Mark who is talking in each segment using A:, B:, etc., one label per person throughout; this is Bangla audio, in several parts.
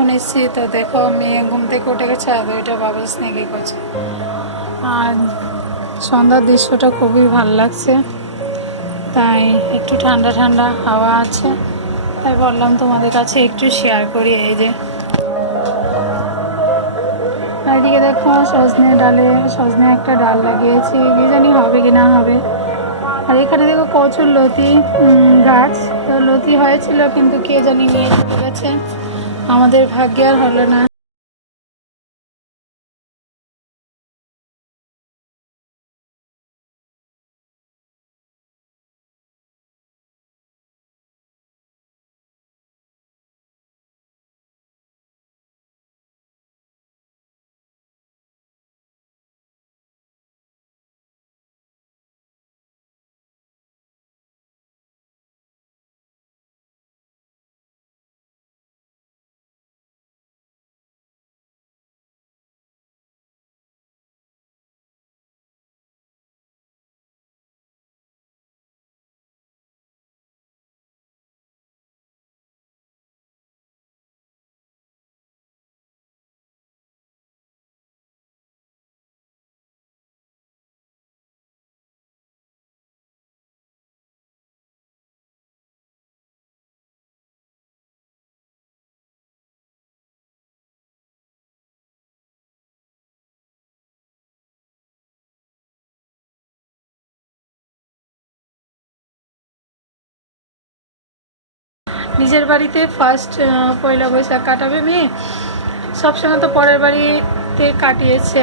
A: এখন এসেছি, তো দেখো মেয়ে ঘুম থেকে উঠে গেছে, আর ওইটা বাবা স্নেকে করছে। আর সন্ধ্যার দৃশ্যটা খুবই ভালো লাগছে। তাই একটু ঠান্ডা ঠান্ডা হাওয়া আছে। তাই বললাম তোমাদের কাছে একটু শেয়ার করি এই যে। এদিকে দেখো সজনে ডালে, সজনে একটা ডাল লাগিয়েছি, কি জানি হবে কি না হবে। আর এখানে দেখো প্রচুর লতি গাছ। তো লতি হয়েছিল, কিন্তু কে জানি নিয়ে গেছে। আমাদের ভাগ্যে আর হলো না। নিজের বাড়িতে ফার্স্ট পয়লা বৈশাখ কাটাবে মেয়ে। সবসময় তো পরের বাড়িতে কাটিয়েছে।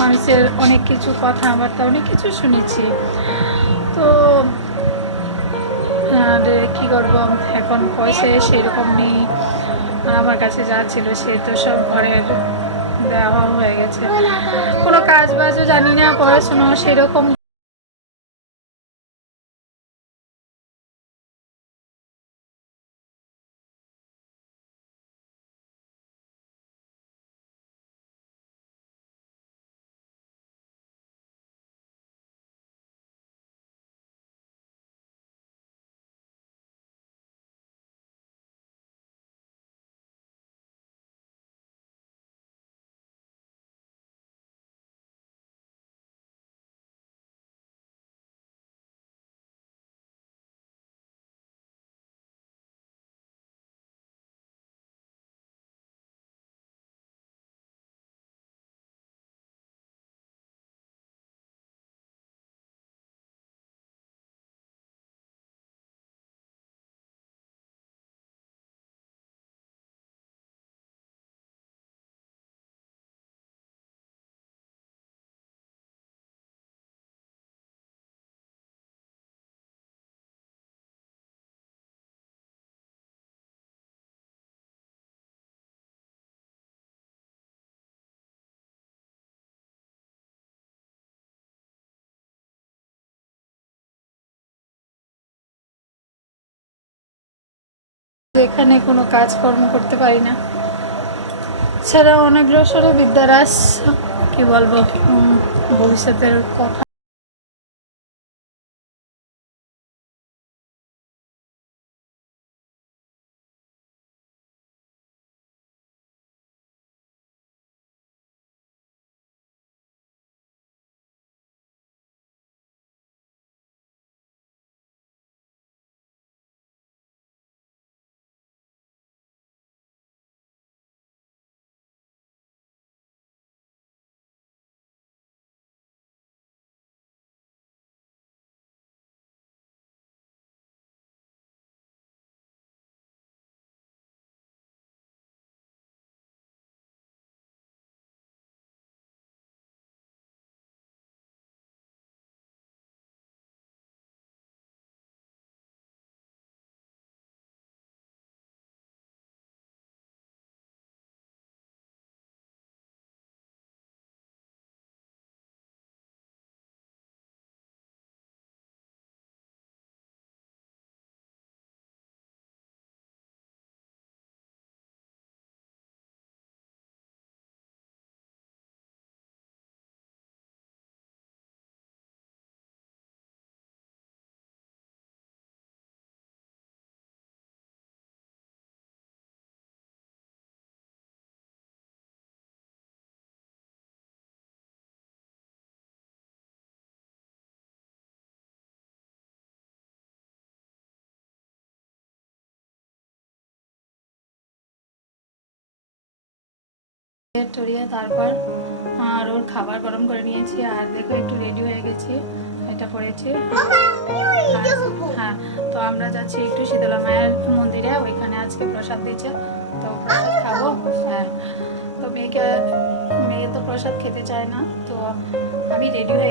A: মানুষের অনেক কিছু কথাবার্তা, অনেক কিছু শুনেছি। তো, আর কি করব? এখন পয়সা সেরকম নেই। আমার কাছে যা ছিল সে তো সব ঘরের দেওয়া হয়ে গেছে। কোনো কাজ বাজও জানি না, পড়াশুনো সেরকম এখানে কোনো কাজকর্ম করতে পারি না। ছাড়া অনগ্রসর বিদ্যারাস কি বলব? ভবিষ্যতের কথা টরিয়ে তারপর আর ওর খাবার গরম করে নিয়েছি আর দেখো একটু রেডি হয়ে গেছি এটা পড়েছি। হ্যাঁ তো আমরা যাচ্ছি একটু শীতলা মায়ের মন্দিরে ওইখানে আজকে প্রসাদ দিচ্ছে তো প্রসাদ খাব। হ্যাঁ তো মেয়েকে মেয়ে তো প্রসাদ খেতে চায় না তো আমি রেডি হয়ে